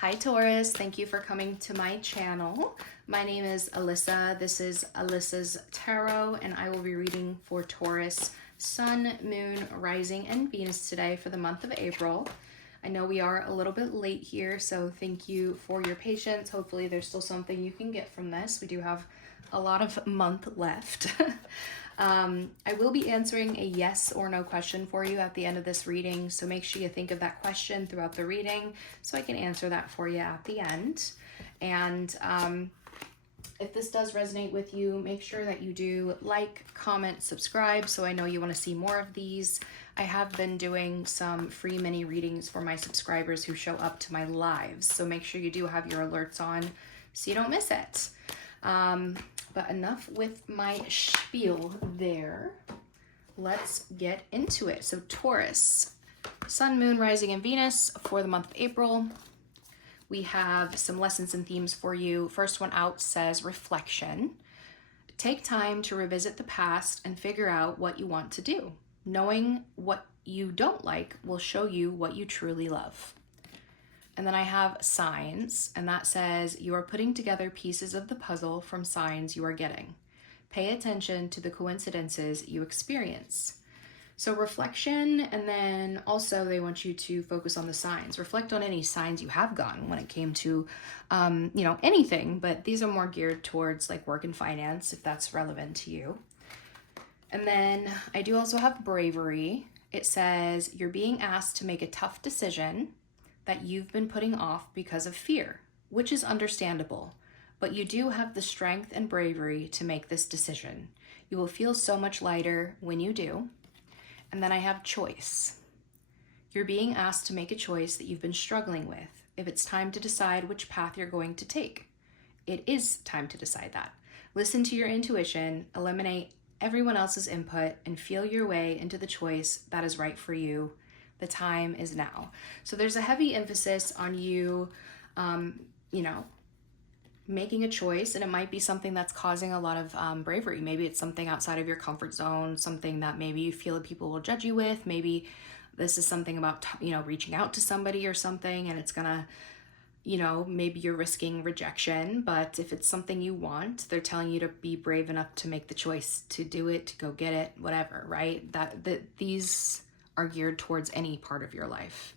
Hi Taurus, thank you for coming to my channel. My name is Alyssa. This is Alyssa's Tarot, and I will be reading for Taurus, Sun, Moon, Rising, and Venus today for the month of April. I know we are a little bit late here, so thank you for your patience. Hopefully there's still something you can get from this. We do have a lot of month left. I will be answering a yes or no question for you at the end of this reading, so make sure you think of that question throughout the reading so I can answer that for you at the end. And if this does resonate with you, make sure that you do like, comment, subscribe so I know you want to see more of these. I have been doing some free mini readings for my subscribers who show up to my lives, so make sure you do have your alerts on so you don't miss it. But enough with my spiel there. Let's get into it. So Taurus, Sun, Moon, Rising, and Venus for the month of April. We have some lessons and themes for you. First one out says reflection. Take time to revisit the past and figure out what you want to do. Knowing what you don't like will show you what you truly love. And then I have signs, and that says you are putting together pieces of the puzzle from signs you are getting. Pay attention to the coincidences you experience. So reflection, and then also they want you to focus on the signs. Reflect on any signs you have gotten when it came to, anything, but these are more geared towards like work and finance, if that's relevant to you. And then I do also have bravery. It says you're being asked to make a tough decision that you've been putting off because of fear, which is understandable, but you do have the strength and bravery to make this decision. You will feel so much lighter when you do. And then I have choice. You're being asked to make a choice that you've been struggling with. If it's time to decide which path you're going to take, it is time to decide that. Listen to your intuition, eliminate everyone else's input, and feel your way into the choice that is right for you. The time is now. So there's a heavy emphasis on you, making a choice, and it might be something that's causing a lot of bravery. Maybe it's something outside of your comfort zone, something that maybe you feel that people will judge you with. Maybe this is something about, reaching out to somebody or something, and it's gonna, maybe you're risking rejection. But if it's something you want, they're telling you to be brave enough to make the choice, to do it, to go get it, whatever, right? These are geared towards any part of your life.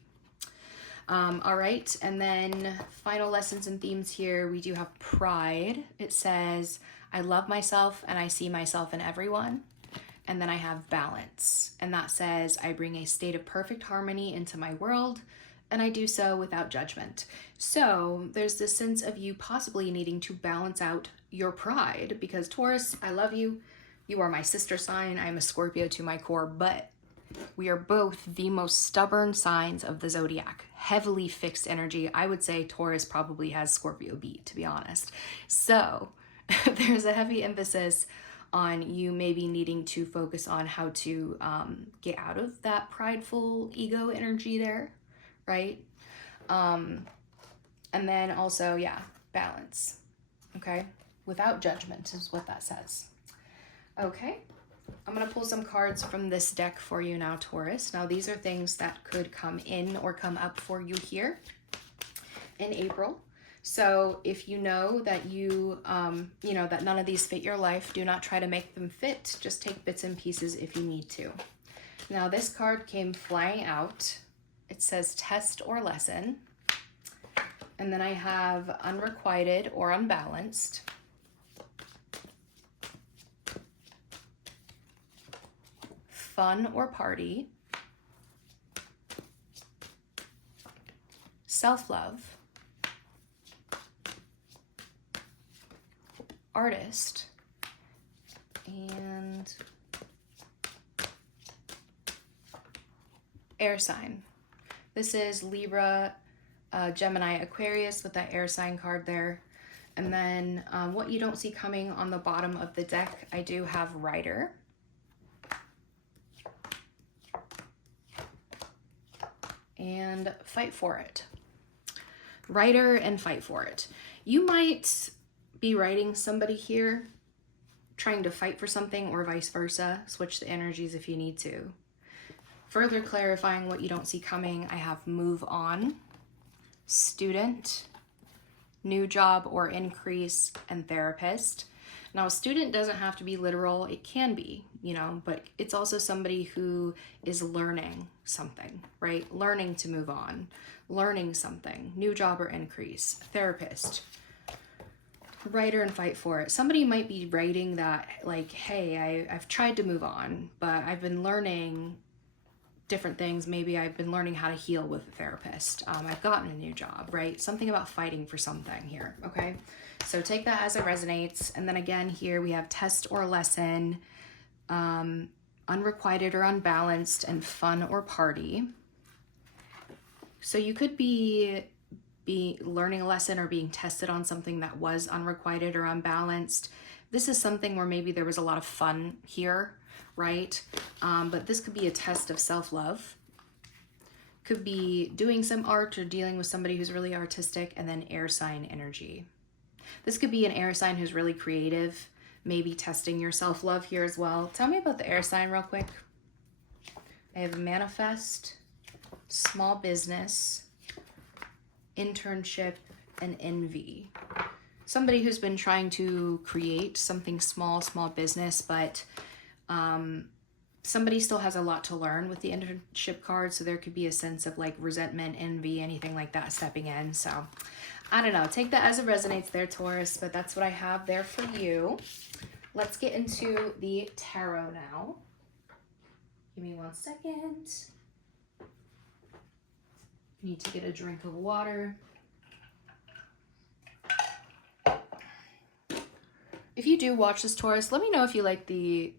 All right, and then final lessons and themes here. We do have pride. It says, I love myself and I see myself in everyone. And then I have balance, and that says, I bring a state of perfect harmony into my world, and I do so without judgment. So there's this sense of you possibly needing to balance out your pride, because Taurus, I love you. You are my sister sign. I'm a Scorpio to my core, but we are both the most stubborn signs of the zodiac, heavily fixed energy. I would say Taurus probably has Scorpio beat, to be honest. So there's a heavy emphasis on you maybe needing to focus on how to get out of that prideful ego energy there, right? And then also, balance, okay? Without judgment is what that says. Okay. I'm going to pull some cards from this deck for you now, Taurus. Now, these are things that could come in or come up for you here in April. So if you know that that none of these fit your life, do not try to make them fit. Just take bits and pieces if you need to. Now, this card came flying out. It says test or lesson. And then I have unrequited or unbalanced. Fun or party, self-love, artist, and air sign. This is Libra, Gemini, Aquarius with that air sign card there. And then what you don't see coming on the bottom of the deck, I do have writer. And fight for it. Writer and fight for it. You might be writing somebody here, trying to fight for something, or vice versa. Switch the energies if you need to. Further clarifying what you don't see coming, I have move on. student, new job or increase, and therapist. Now, a student doesn't have to be literal. It can be, you know, but it's also somebody who is learning something, right? Learning to move on, learning something, new job or increase, therapist, writer and fight for it. Somebody might be writing that like, hey, I've tried to move on, but I've been learning different things. Maybe I've been learning how to heal with a therapist. I've gotten a new job, right? Something about fighting for something here, okay? So take that as it resonates. And then again, here we have test or lesson, unrequited or unbalanced, and fun or party. So you could be learning a lesson or being tested on something that was unrequited or unbalanced. This is something where maybe there was a lot of fun here, right? But this could be a test of self-love. Could be doing some art or dealing with somebody who's really artistic, and then air sign energy. This could be an air sign who's really creative, maybe testing your self-love here as well. Tell me about the air sign real quick. I have manifest, small business, internship, and envy. Somebody who's been trying to create something small business, but somebody still has a lot to learn with the internship card, so there could be a sense of like resentment, envy, anything like that stepping in. So I don't know, take that as it resonates there, Taurus, but that's what I have there for you. Let's get into the tarot now. Give me 1 second. Need to get a drink of water. If you do watch this, Taurus, let me know if you like these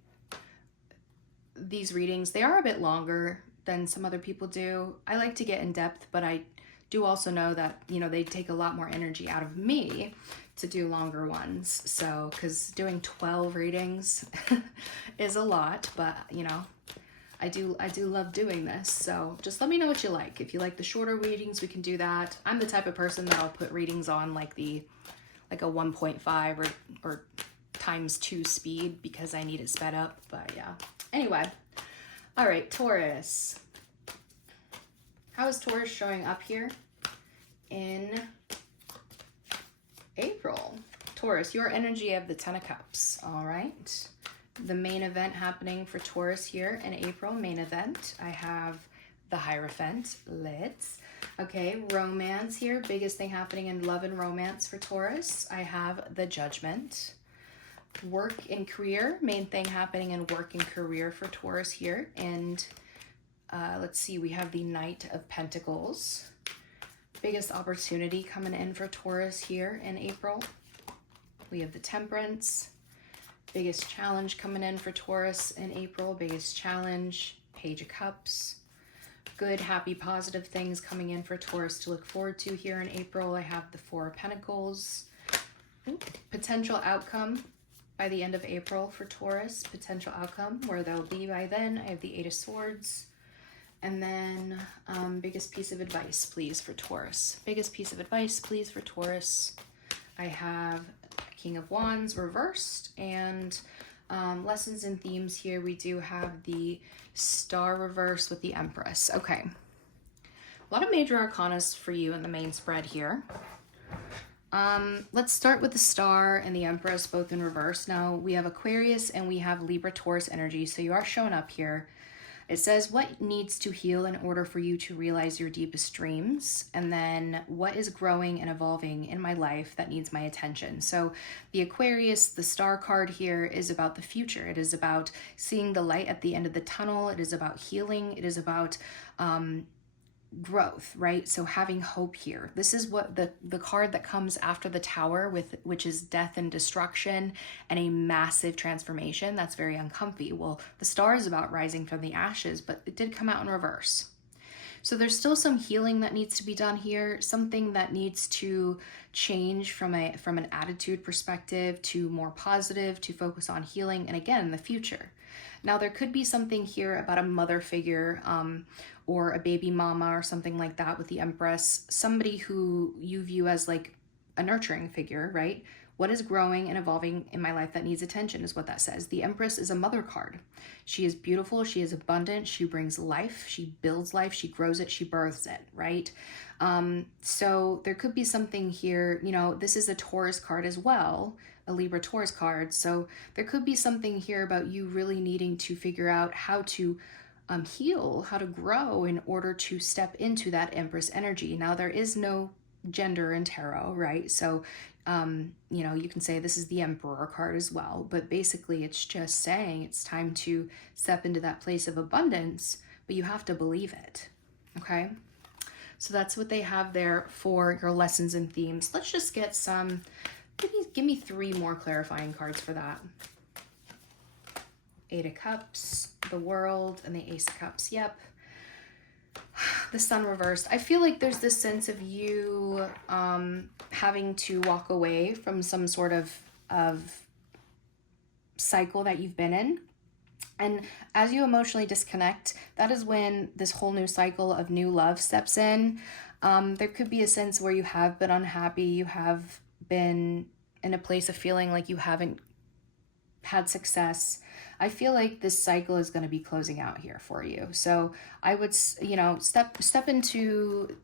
readings. They are a bit longer than some other people do. I like to get in depth, but I do also know that, you know, they take a lot more energy out of me to do longer ones. So, because doing 12 readings is a lot, but you know, I do love doing this. So just let me know what you like. If you like the shorter readings, we can do that. I'm the type of person that I'll put readings on like a 1.5 or ×2 speed because I need it sped up. But yeah. Anyway. All right, Taurus. How is Taurus showing up here in April? Taurus, your energy of the 10 of Cups. All right. The main event happening for Taurus here in April, main event. I have the Hierophant lit. Okay, romance here. Biggest thing happening in love and romance for Taurus. I have the Judgment. Work and career. Main thing happening in work and career for Taurus here. And let's see, we have the Knight of Pentacles. Biggest opportunity coming in for Taurus here in April. We have the Temperance. Biggest challenge coming in for Taurus in April. Biggest challenge, Page of Cups. Good, happy, positive things coming in for Taurus to look forward to here in April. I have the Four of Pentacles. Potential outcome by the end of April for Taurus. Potential outcome, where they'll be by then. I have the Eight of Swords. And then biggest piece of advice, please, for Taurus. Biggest piece of advice, please, for Taurus. I have King of Wands reversed, and lessons and themes here. We do have the Star reverse with the Empress. Okay. A lot of major arcanas for you in the main spread here. Let's start with the Star and the Empress, both in reverse. Now, we have Aquarius and we have Libra Taurus energy, so you are showing up here. It says, what needs to heal in order for you to realize your deepest dreams? And then, what is growing and evolving in my life that needs my attention? So the Aquarius, the Star card here is about the future. It is about seeing the light at the end of the tunnel. It is about healing. It is about growth, right? So having hope here. This is what the card that comes after the Tower, which is death and destruction and a massive transformation. That's very uncomfy. Well, the Star is about rising from the ashes, but it did come out in reverse. So there's still some healing that needs to be done here, something that needs to change from an attitude perspective to more positive, to focus on healing, and again, the future. Now, there could be something here about a mother figure or a baby mama or something like that with the Empress, somebody who you view as like a nurturing figure, right? What is growing and evolving in my life that needs attention is what that says. The Empress is a mother card. She is beautiful. She is abundant. She brings life. She builds life. She grows it. She births it, right? So there could be something here, you know, this is a Taurus card as well, a Libra Taurus card. So there could be something here about you really needing to figure out how to heal, how to grow in order to step into that Empress energy. Now, there is no gender in tarot, right? So, you know, you can say this is the Emperor card as well, but basically it's just saying it's time to step into that place of abundance, but you have to believe it, okay? So that's what they have there for your lessons and themes. Let's just get some, give me 3 more clarifying cards for that. 8 of Cups, the World, and the Ace of Cups. Yep. The Sun reversed. I feel like there's this sense of you having to walk away from some sort of cycle that you've been in. And as you emotionally disconnect, that is when this whole new cycle of new love steps in. There could be a sense where you have been unhappy, you have been in a place of feeling like you haven't had success. I feel like this cycle is going to be closing out here for you. So I would, you know, step into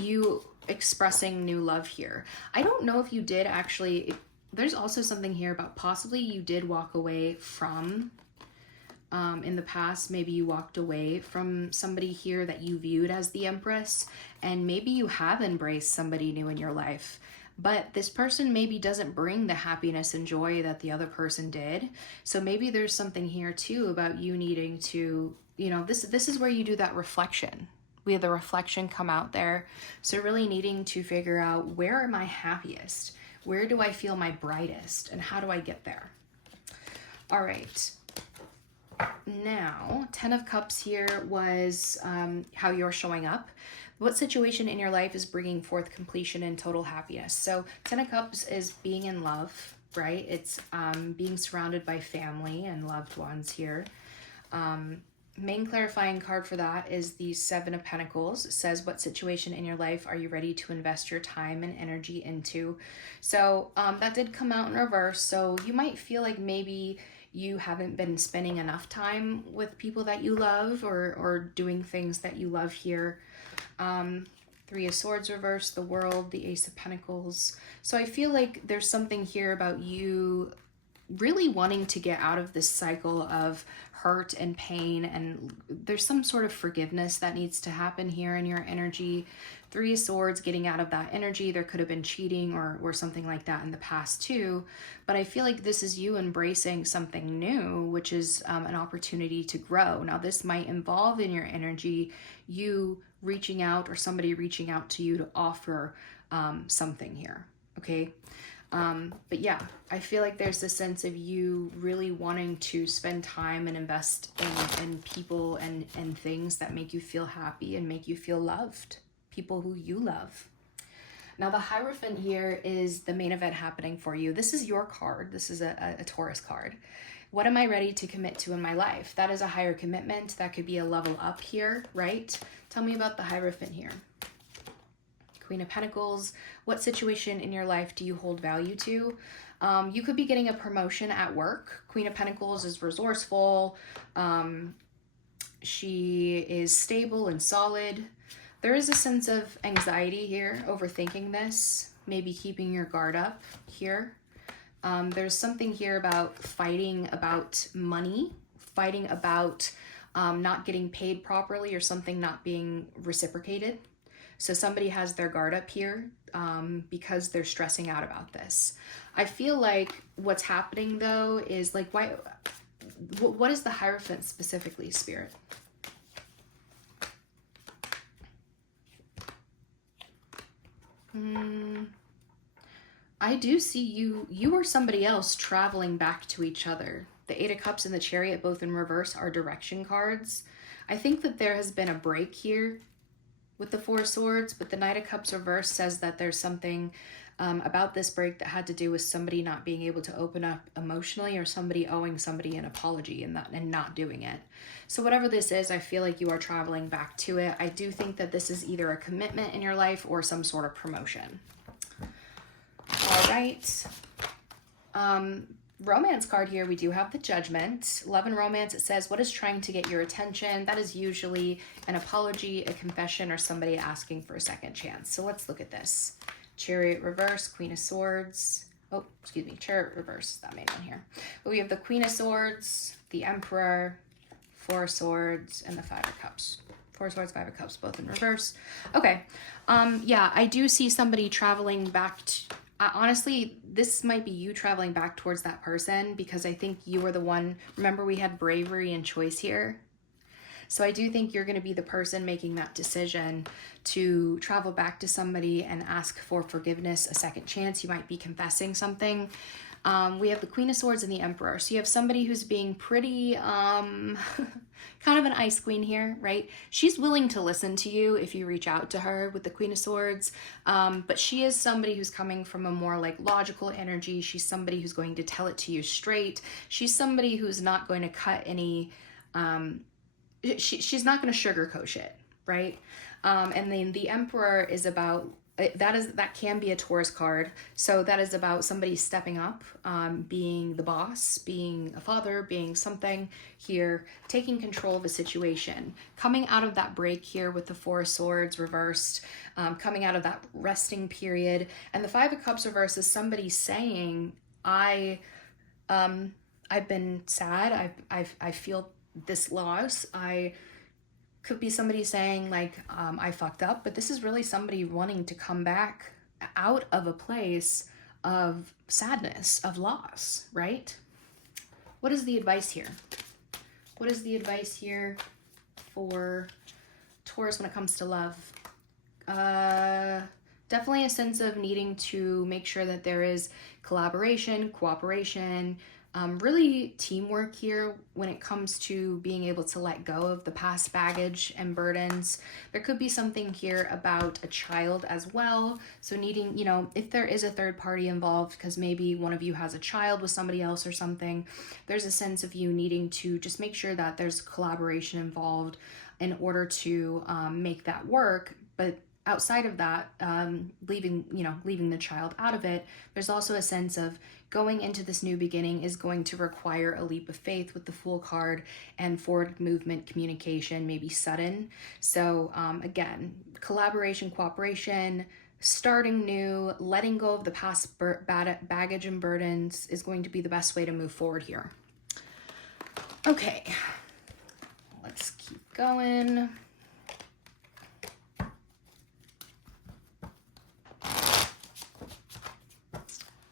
you expressing new love here. I don't know if you did actually, there's also something here about possibly you did walk away from, in the past, maybe you walked away from somebody here that you viewed as the Empress, and maybe you have embraced somebody new in your life. But this person maybe doesn't bring the happiness and joy that the other person did. So maybe there's something here too about you needing to, you know, this is where you do that reflection. We have the reflection come out there. So really needing to figure out, where am I happiest? Where do I feel my brightest? And how do I get there? All right. Now, 10 of Cups here was how you're showing up. What situation in your life is bringing forth completion and total happiness? So 10 of Cups is being in love, right? It's being surrounded by family and loved ones here. Main clarifying card for that is the 7 of Pentacles. It says, what situation in your life are you ready to invest your time and energy into? So that did come out in reverse. So you might feel like maybe you haven't been spending enough time with people that you love, or doing things that you love here. 3 of Swords reversed, the World, the Ace of Pentacles. So I feel like there's something here about you really wanting to get out of this cycle of hurt and pain, and there's some sort of forgiveness that needs to happen here in your energy. 3 of Swords, getting out of that energy. There could have been cheating or something like that in the past too, but I feel like this is you embracing something new, which is an opportunity to grow. Now this might involve in your energy you reaching out, or somebody reaching out to you to offer something here, okay? But yeah, I feel like there's this sense of you really wanting to spend time and invest in people and things that make you feel happy and make you feel loved, people who you love. Now the Hierophant here is the main event happening for you. This is your card. This is a Taurus card. What am I ready to commit to in my life? That is a higher commitment. That could be a level up here, right? Tell me about the Hierophant here. Queen of Pentacles. What situation in your life do you hold value to? You could be getting a promotion at work. Queen of Pentacles is resourceful. She is stable and solid. There is a sense of anxiety here, overthinking this, maybe keeping your guard up here. There's something here about fighting about money, fighting about not getting paid properly, or something not being reciprocated. So somebody has their guard up here because they're stressing out about this. I feel like what's happening though is like, what is the Hierophant specifically, Spirit? I do see you or somebody else traveling back to each other. The 8 of Cups and the Chariot, both in reverse, are direction cards. I think that there has been a break here with the 4 of Swords, but the Knight of Cups reverse says that there's something about this break that had to do with somebody not being able to open up emotionally, or somebody owing somebody an apology and not doing it. So whatever this is, I feel like you are traveling back to it. I do think that this is either a commitment in your life or some sort of promotion. All All right. Romance card here, we do have the Judgment. Love and romance, it says, what is trying to get your attention? That is usually an apology, a confession, or somebody asking for a second chance. So let's look at this. Chariot reverse, Queen of Swords. Oh, excuse me, Chariot reverse, that main one here. But we have the Queen of Swords, the Emperor, Four of Swords, and the Five of Cups. Four of Swords, Five of Cups, both in reverse. Okay, yeah, I do see somebody traveling back to... honestly, this might be you traveling back towards that person, because I think you are the one. Remember, we had bravery and choice here. So I do think you're going to be the person making that decision to travel back to somebody and ask for forgiveness, a second chance. You might be confessing something. We have the Queen of Swords and the Emperor. So you have somebody who's being pretty, kind of an ice queen here, right? She's willing to listen to you if you reach out to her with the Queen of Swords. But she is somebody who's coming from a more like logical energy. She's somebody who's going to tell it to you straight. She's somebody who's not going to cut any, she's not going to sugarcoat it, right? And then the Emperor is about, that can be a Taurus card. So that is about somebody stepping up, being the boss, being a father, being something here, taking control of a situation, coming out of that break here with the Four of Swords reversed, coming out of that resting period. And the Five of Cups reversed is somebody saying, I've been sad. I feel this loss. Could be somebody saying like, I fucked up, but this is really somebody wanting to come back out of a place of sadness, of loss, right? What is the advice here? What is the advice here for Taurus when it comes to love? Definitely a sense of needing to make sure that there is collaboration, cooperation, really teamwork here when it comes to being able to let go of the past baggage and burdens. There could be something here about a child as well. So needing, if there is a third party involved, because maybe one of you has a child with somebody else or something, there's a sense of you needing to just make sure that there's collaboration involved in order to make that work. But outside of that, leaving the child out of it, there's also a sense of going into this new beginning is going to require a leap of faith with the Fool card and forward movement, communication, maybe sudden. So again, collaboration, cooperation, starting new, letting go of the past baggage and burdens is going to be the best way to move forward here. Okay, let's keep going.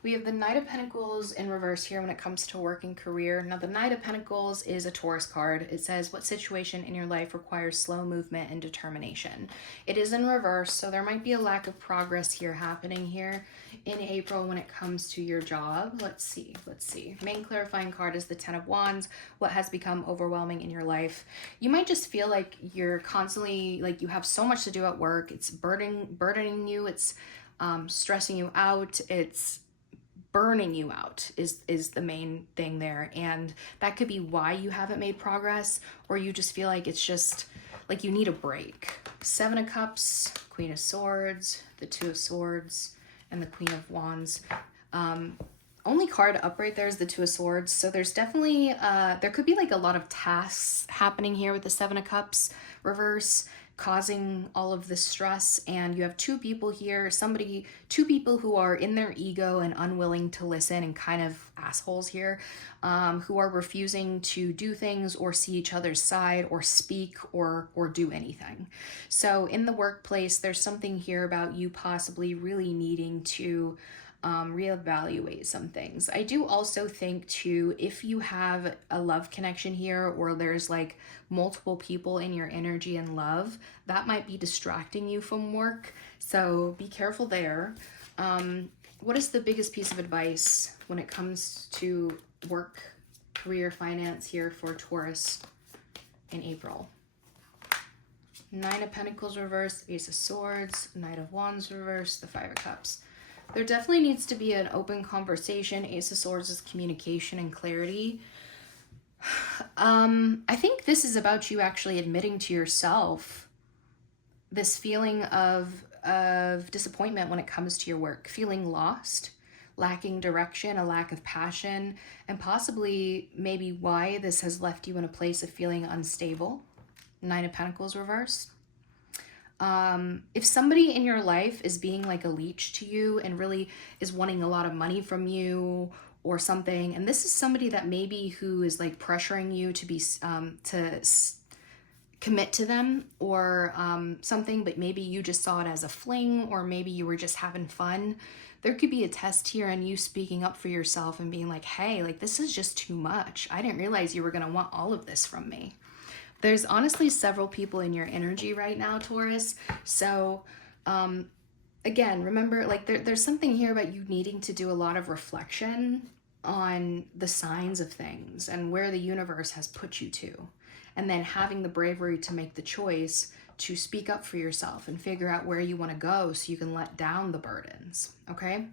We have the Knight of Pentacles in reverse here when it comes to work and career. Now, the Knight of Pentacles is a Taurus card. It says, what situation in your life requires slow movement and determination? It is in reverse, so there might be a lack of progress here happening here in April when it comes to your job. Let's see. Main clarifying card is the Ten of Wands. What has become overwhelming in your life? You might just feel like you're constantly, like you have so much to do at work. It's burdening you. It's stressing you out. It's burning you out is the main thing there, and that could be why you haven't made progress, or you just feel like it's just like you need a break. Seven of Cups, Queen of Swords, the Two of Swords, and the Queen of Wands. Only card up right there is the Two of Swords, so there's definitely there could be like a lot of tasks happening here with the Seven of Cups reverse, causing all of this stress. And you have two people here, two people who are in their ego and unwilling to listen and kind of assholes here, who are refusing to do things or see each other's side or speak or do anything. So in the workplace, there's something here about you possibly really needing to reevaluate some things. I do also think too, if you have a love connection here, or there's like multiple people in your energy and love, that might be distracting you from work. So be careful there. What is the biggest piece of advice when it comes to work, career, finance here for Taurus in April? Nine of Pentacles reversed, Ace of Swords, Knight of Wands reversed, the Five of Cups. There definitely needs to be an open conversation. Ace of Swords is communication and clarity. I think this is about you actually admitting to yourself this feeling of disappointment when it comes to your work, feeling lost, lacking direction, a lack of passion, and possibly maybe why this has left you in a place of feeling unstable. Nine of Pentacles reversed. If somebody in your life is being like a leech to you and really is wanting a lot of money from you or something, and this is somebody that maybe who is like pressuring you to be commit to them or something, but maybe you just saw it as a fling, or maybe you were just having fun. There could be a test here on you speaking up for yourself and being like, hey, like this is just too much. I didn't realize you were going to want all of this from me. There's honestly several people in your energy right now, Taurus. So again, remember, like there's something here about you needing to do a lot of reflection on the signs of things and where the universe has put you to. And then having the bravery to make the choice to speak up for yourself and figure out where you want to go so you can let down the burdens, okay?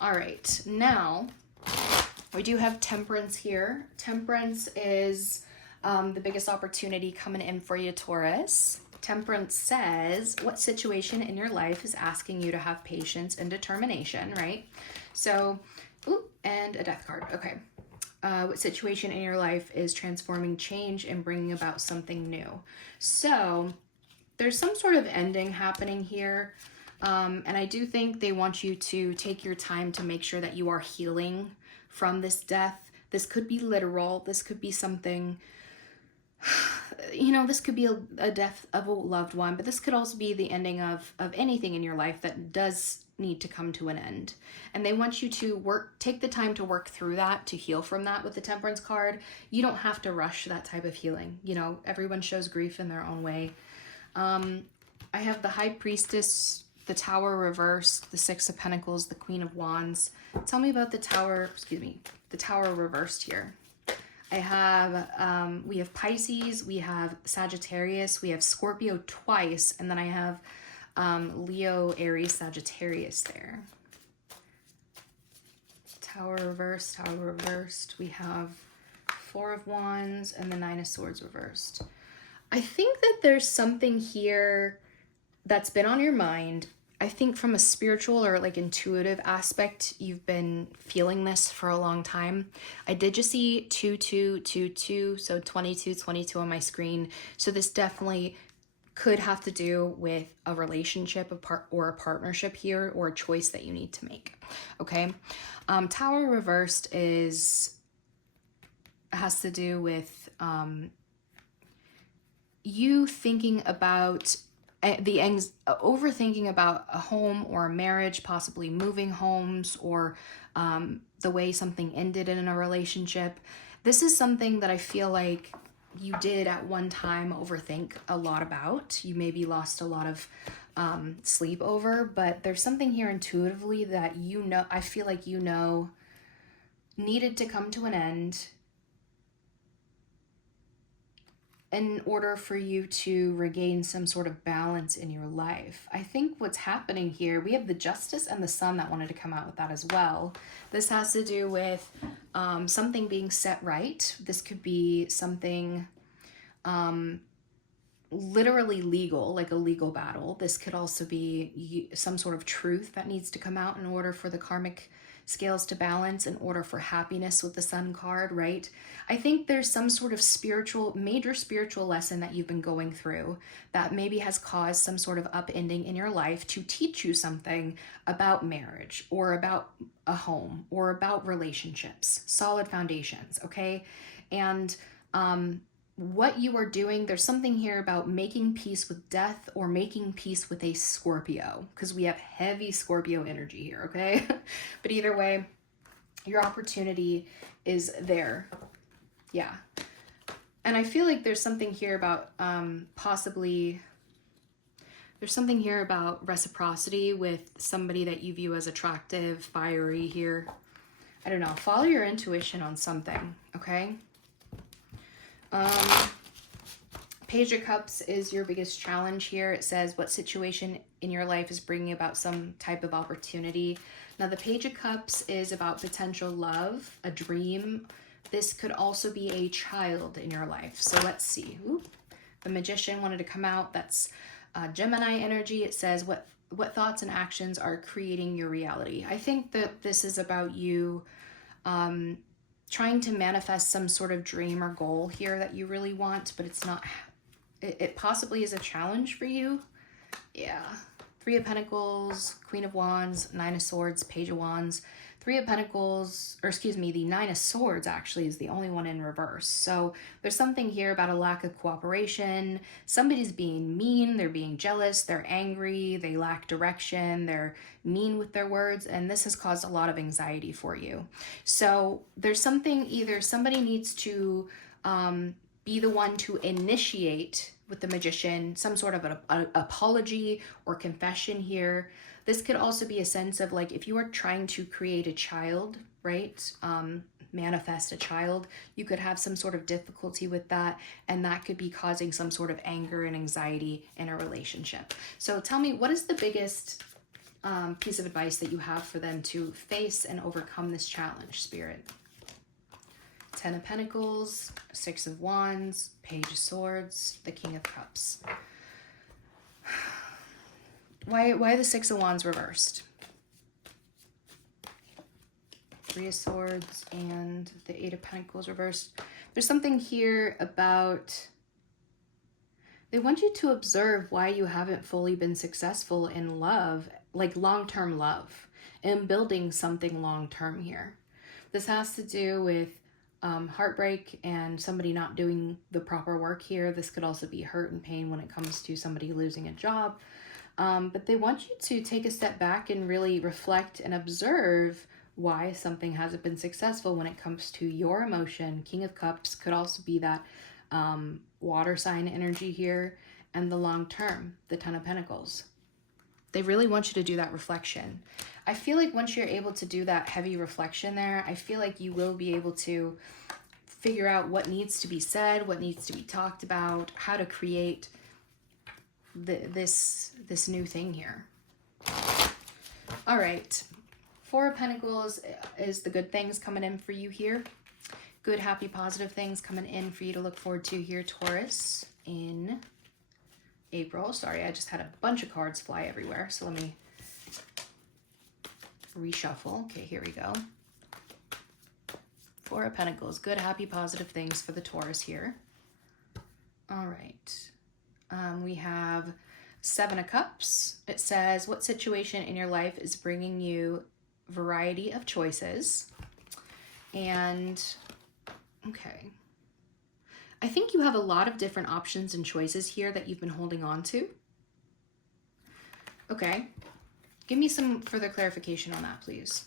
All right, now we do have Temperance here. Temperance is the biggest opportunity coming in for you, Taurus. Temperance says, what situation in your life is asking you to have patience and determination, right? So, ooh, and a Death card, okay. What situation in your life is transforming change and bringing about something new? So there's some sort of ending happening here. And I do think they want you to take your time to make sure that you are healing from this death. This could be literal. This could be something, you know, this could be a death of a loved one, but this could also be the ending of anything in your life that does need to come to an end. And they want you to take the time to work through that, to heal from that with the Temperance card. You don't have to rush that type of healing. You know, everyone shows grief in their own way. I have the High Priestess, the Tower reversed, the Six of Pentacles, the Queen of Wands. Tell me about the Tower, the Tower reversed here. I have, we have Pisces, we have Sagittarius, we have Scorpio twice, and then I have Leo, Aries, Sagittarius there. Tower reversed. We have Four of Wands and the Nine of Swords reversed. I think that there's something here that's been on your mind. I think from a spiritual or like intuitive aspect, you've been feeling this for a long time. I did just see 2222, so 2222 on my screen. So this definitely could have to do with a relationship or a partnership here, or a choice that you need to make. Okay. Tower reversed has to do with you thinking about overthinking about a home or a marriage, possibly moving homes, or the way something ended in a relationship. This is something that I feel like you did at one time overthink a lot about. You maybe lost a lot of sleep over, but there's something here intuitively that you know, I feel like you know, needed to come to an end in order for you to regain some sort of balance in your life. I think what's happening here, we have the Justice and the Sun that wanted to come out with that as well. This has to do with something being set right. This could be something literally legal, like a legal battle. This could also be some sort of truth that needs to come out in order for the karmic scales to balance, in order for happiness with the Sun card, right? I think there's some sort of major spiritual lesson that you've been going through that maybe has caused some sort of upending in your life to teach you something about marriage, or about a home, or about relationships, solid foundations, okay? And what you are doing, there's something here about making peace with death, or making peace with a Scorpio, because we have heavy Scorpio energy here, okay? But either way, your opportunity is there. Yeah. And I feel like there's something here about there's something here about reciprocity with somebody that you view as attractive, fiery here. I don't know. Follow your intuition on something, okay? Page of Cups is your biggest challenge here. It says, what situation in your life is bringing about some type of opportunity? Now, the Page of Cups is about potential love, a dream. This could also be a child in your life. So let's see. Ooh, the Magician wanted to come out. That's Gemini energy. It says, what thoughts and actions are creating your reality. I think that this is about you trying to manifest some sort of dream or goal here that you really want, but it's not, it possibly is a challenge for you. Yeah. Three of Pentacles, Queen of Wands, Nine of Swords, Page of Wands. Three of Pentacles, or excuse me, the Nine of Swords actually is the only one in reverse. So there's something here about a lack of cooperation. Somebody's being mean, they're being jealous, they're angry, they lack direction, they're mean with their words, and this has caused a lot of anxiety for you. So there's something, either somebody needs to be the one to initiate with the Magician, some sort of an apology or confession here. This could also be a sense of like, if you are trying to create a child, right? Manifest a child, you could have some sort of difficulty with that, and that could be causing some sort of anger and anxiety in a relationship. So tell me, what is the biggest piece of advice that you have for them to face and overcome this challenge, Spirit? Ten of Pentacles, Six of Wands, Page of Swords, the King of Cups. Why the Six of Wands reversed? Three of Swords and the Eight of Pentacles reversed. There's something here about, they want you to observe why you haven't fully been successful in love, like long-term love, and building something long-term here. This has to do with heartbreak and somebody not doing the proper work here. This could also be hurt and pain when it comes to somebody losing a job. But they want you to take a step back and really reflect and observe why something hasn't been successful when it comes to your emotion. King of Cups could also be that water sign energy here, and the long term, the Ten of Pentacles. They really want you to do that reflection. I feel like once you're able to do that heavy reflection there, I feel like you will be able to figure out what needs to be said, what needs to be talked about, how to create this new thing here. All right. Four of Pentacles is the good things coming in for you here. Good, happy, positive things coming in for you to look forward to here, Taurus, in April. Sorry, I just had a bunch of cards fly everywhere, so let me reshuffle. Okay, here we go. Four of Pentacles, good, happy, positive things for the Taurus here. All right. We have Seven of Cups. It says, what situation in your life is bringing you variety of choices? And, okay. I think you have a lot of different options and choices here that you've been holding on to. Okay. Give me some further clarification on that, please.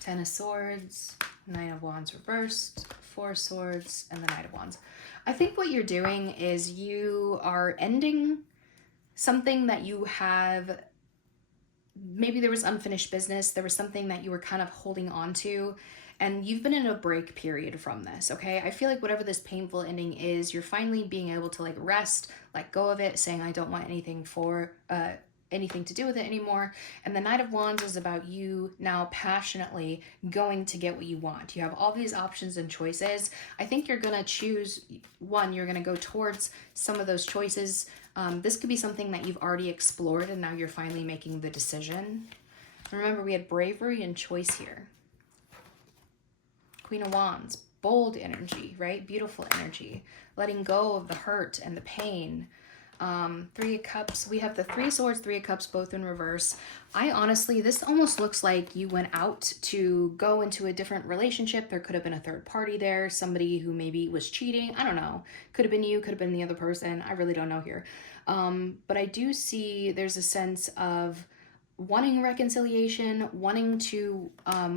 Ten of Swords, Nine of Wands reversed, Four of Swords, and the Knight of Wands. I think what you're doing is you are ending something that you have, maybe there was unfinished business, there was something that you were kind of holding on to, and you've been in a break period from this, okay? I feel like whatever this painful ending is, you're finally being able to like rest, let go of it, saying I don't want anything to do with it anymore. And the Knight of Wands is about you now passionately going to get what you want. You have all these options and choices. I think you're going to choose one. You're going to go towards some of those choices. This could be something that you've already explored and now you're finally making the decision. Remember, we had bravery and choice here. Queen of Wands, bold energy, right? Beautiful energy. Letting go of the hurt and the pain. Three of Cups. We have the Three of Swords, Three of Cups, both in reverse. I honestly, this almost looks like you went out to go into a different relationship. There could have been a third party there, somebody who maybe was cheating. I don't know. Could have been you, could have been the other person. I really don't know here. But I do see there's a sense of wanting reconciliation, wanting to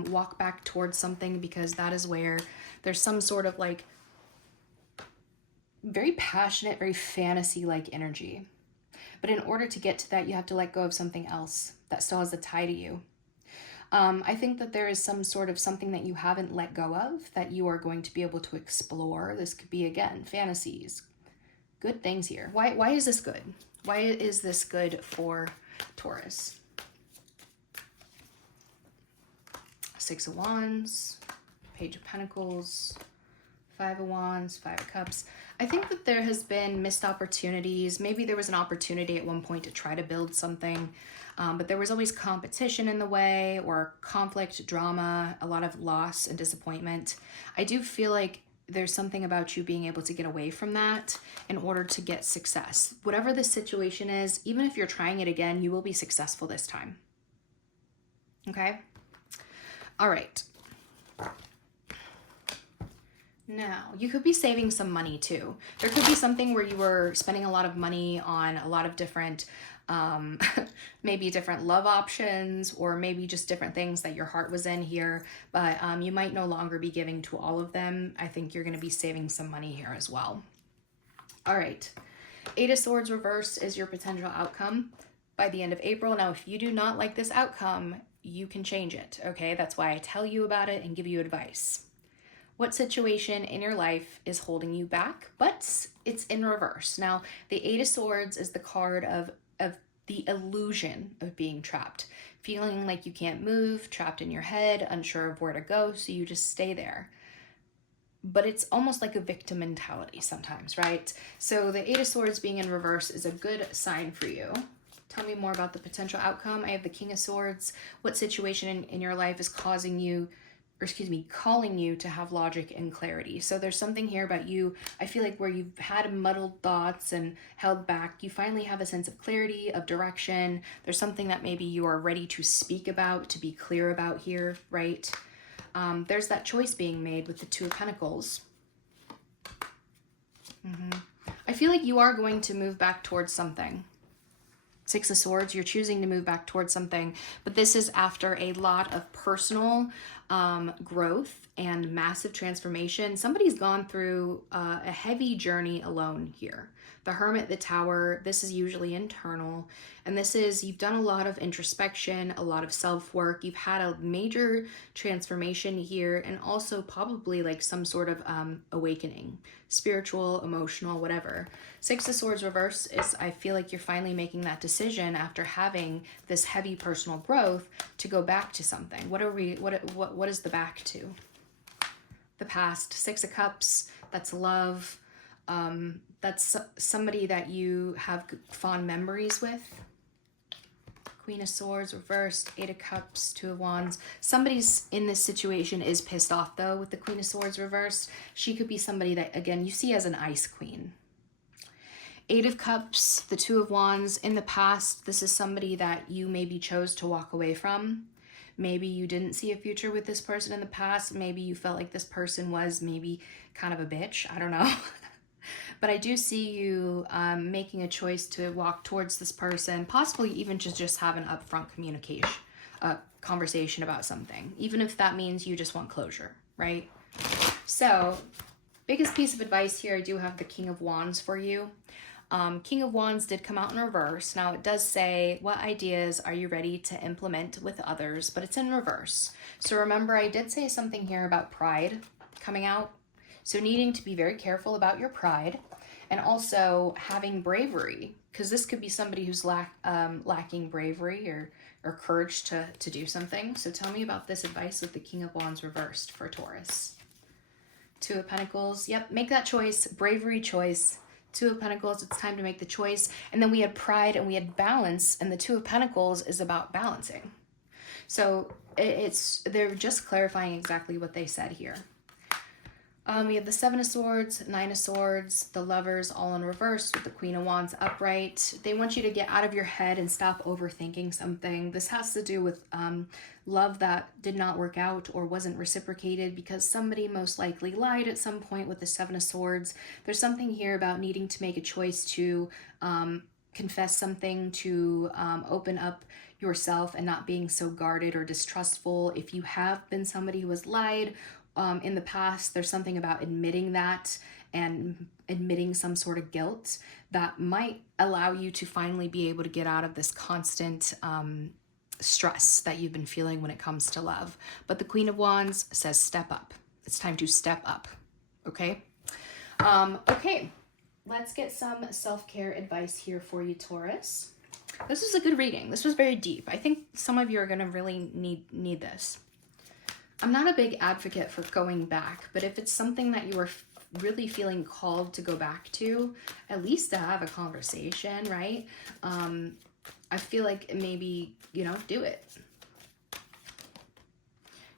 walk back towards something, because that is where there's some sort of like very passionate, very fantasy-like energy. But in order to get to that, you have to let go of something else that still has a tie to you. I think that there is some sort of something that you haven't let go of that you are going to be able to explore. This could be, again, fantasies. Good things here. Why is this good? Why is this good for Taurus? Six of Wands, Page of Pentacles, Five of Wands, Five of Cups. I think that there has been missed opportunities. Maybe there was an opportunity at one point to try to build something, but there was always competition in the way, or conflict, drama, a lot of loss and disappointment. I do feel like there's something about you being able to get away from that in order to get success. Whatever the situation is, even if you're trying it again, you will be successful this time. Okay? All right. Now, you could be saving some money too. There could be something where you were spending a lot of money on a lot of different, maybe different love options, or maybe just different things that your heart was in here, but you might no longer be giving to all of them. I think you're going to be saving some money here as well. All right. Eight of Swords reversed is your potential outcome by the end of April. Now, if you do not like this outcome, you can change it, okay? That's why I tell you about it and give you advice. What situation in your life is holding you back, but it's in reverse. Now, the Eight of Swords is the card of the illusion of being trapped, feeling like you can't move, trapped in your head, unsure of where to go, so you just stay there. But it's almost like a victim mentality sometimes, right? So the Eight of Swords being in reverse is a good sign for you. Tell me more about the potential outcome. I have the King of Swords. What situation in your life is causing you, or excuse me, calling you to have logic and clarity? So there's something here about you, I feel like, where you've had muddled thoughts and held back. You finally have a sense of clarity, of direction. There's something that maybe you are ready to speak about, to be clear about here, right? There's that choice being made with the Two of Pentacles. I feel like you are going to move back towards something. Six of Swords, you're choosing to move back towards something, but this is after a lot of personal growth and massive transformation. Somebody's gone through a heavy journey alone here. The Hermit, the Tower, this is usually internal, and this is, you've done a lot of introspection, a lot of self-work, you've had a major transformation here, and also probably like some sort of awakening, spiritual, emotional, whatever. Six of Swords reverse is, I feel like you're finally making that decision after having this heavy personal growth to go back to something. What is the back to? The past. Six of Cups, that's love. That's somebody that you have fond memories with. Queen of Swords reversed, Eight of Cups, Two of Wands. Somebody's in this situation is pissed off though with the Queen of Swords reversed. She could be somebody that, again, you see as an ice queen. Eight of Cups, the Two of Wands. In the past, this is somebody that you maybe chose to walk away from. Maybe you didn't see a future with this person in the past. Maybe you felt like this person was maybe kind of a bitch. I don't know. But I do see you making a choice to walk towards this person, possibly even just have an upfront communication, conversation about something, even if that means you just want closure, right? So, biggest piece of advice here, I do have the King of Wands for you. King of Wands did come out in reverse. Now it does say, what ideas are you ready to implement with others? But it's in reverse. So remember, I did say something here about pride coming out. So needing to be very careful about your pride, and also having bravery, because this could be somebody who's lacking bravery or courage to do something. So tell me about this advice with the King of Wands reversed for Taurus. Two of Pentacles. Yep, make that choice. Bravery choice. Two of Pentacles, it's time to make the choice. And then we had pride and we had balance, and the Two of Pentacles is about balancing. So they're just clarifying exactly what they said here. We have the Seven of Swords, Nine of Swords, the Lovers all in reverse with the Queen of Wands upright. They want you to get out of your head and stop overthinking something. This has to do with love that did not work out or wasn't reciprocated because somebody most likely lied at some point with the Seven of Swords. There's something here about needing to make a choice to confess something, to open up yourself and not being so guarded or distrustful. If you have been somebody who has lied in the past, there's something about admitting that and admitting some sort of guilt that might allow you to finally be able to get out of this constant stress that you've been feeling when it comes to love. But the Queen of Wands says step up. It's time to step up, okay? Okay, let's get some self-care advice here for you, Taurus. This was a good reading. This was very deep. I think some of you are going to really need this. I'm not a big advocate for going back, but if it's something that you are really feeling called to go back to, at least to have a conversation, right? I feel like maybe, you know, do it.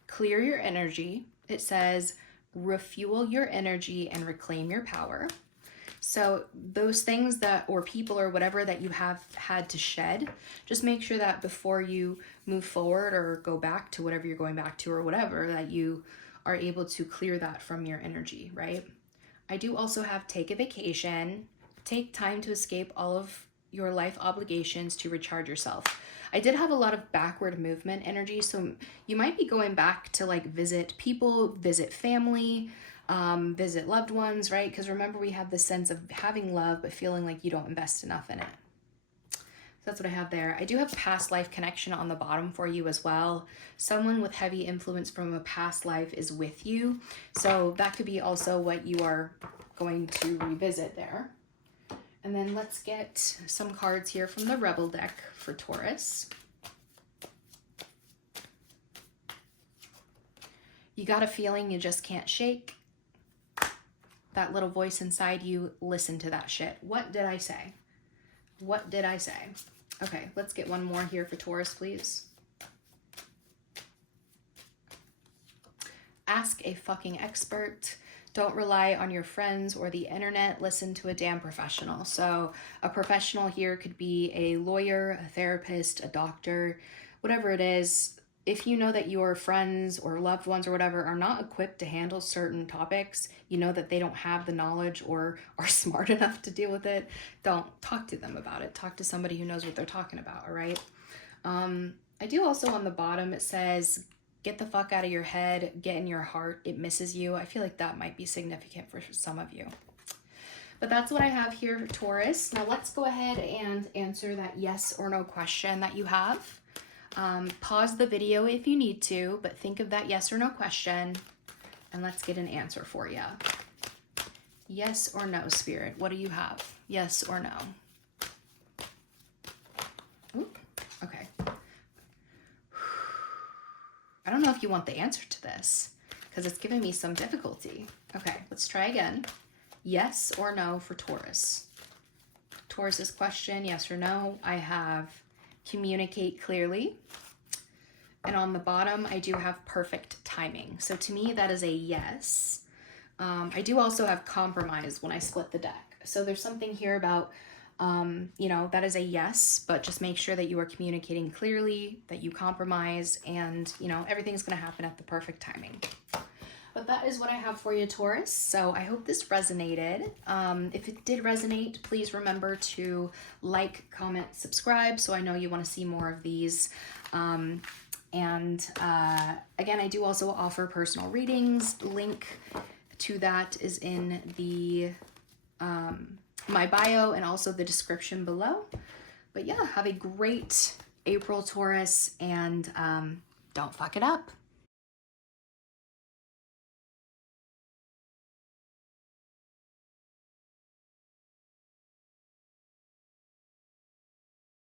Clear your energy. It says refuel your energy and reclaim your power. So those things that, or people or whatever that you have had to shed, just make sure that before you move forward or go back to whatever you're going back to or whatever, that you are able to clear that from your energy, right? I do also have take a vacation, take time to escape all of your life obligations to recharge yourself. I did have a lot of backward movement energy, so you might be going back to like visit people, visit family, visit loved ones, right? Because remember, we have this sense of having love, but feeling like you don't invest enough in it. So that's what I have there. I do have past life connection on the bottom for you as well. Someone with heavy influence from a past life is with you. So that could be also what you are going to revisit there. And then let's get some cards here from the Rebel deck for Taurus. You got a feeling you just can't shake. That little voice inside you, listen to that shit. What did I say? What did I say? Okay, let's get one more here for Taurus, please. Ask a fucking expert. Don't rely on your friends or the internet. Listen to a damn professional. So a professional here could be a lawyer, a therapist, a doctor, whatever it is. If you know that your friends or loved ones or whatever are not equipped to handle certain topics, you know that they don't have the knowledge or are smart enough to deal with it, don't talk to them about it. Talk to somebody who knows what they're talking about, all right? I do also on the bottom, it says, get the fuck out of your head, get in your heart, it misses you. I feel like that might be significant for some of you. But that's what I have here, Taurus. Now let's go ahead and answer that yes or no question that you have. Pause the video if you need to, but think of that yes or no question, and let's get an answer for you. Yes or no, Spirit? What do you have? Yes or no? Ooh, okay. I don't know if you want the answer to this, because it's giving me some difficulty. Okay, let's try again. Yes or no for Taurus? Taurus's question, yes or no. I have communicate clearly. And on the bottom, I do have perfect timing. So to me, that is a yes. I do also have compromise when I split the deck. So there's something here about, you know, that is a yes, but just make sure that you are communicating clearly, that you compromise, and, you know, everything's going to happen at the perfect timing. But that is what I have for you, Taurus. So I hope this resonated. If it did resonate, please remember to like, comment, subscribe, so I know you want to see more of these. Again, I do also offer personal readings. Link to that is in the my bio and also the description below. But yeah, have a great April, Taurus, and don't fuck it up.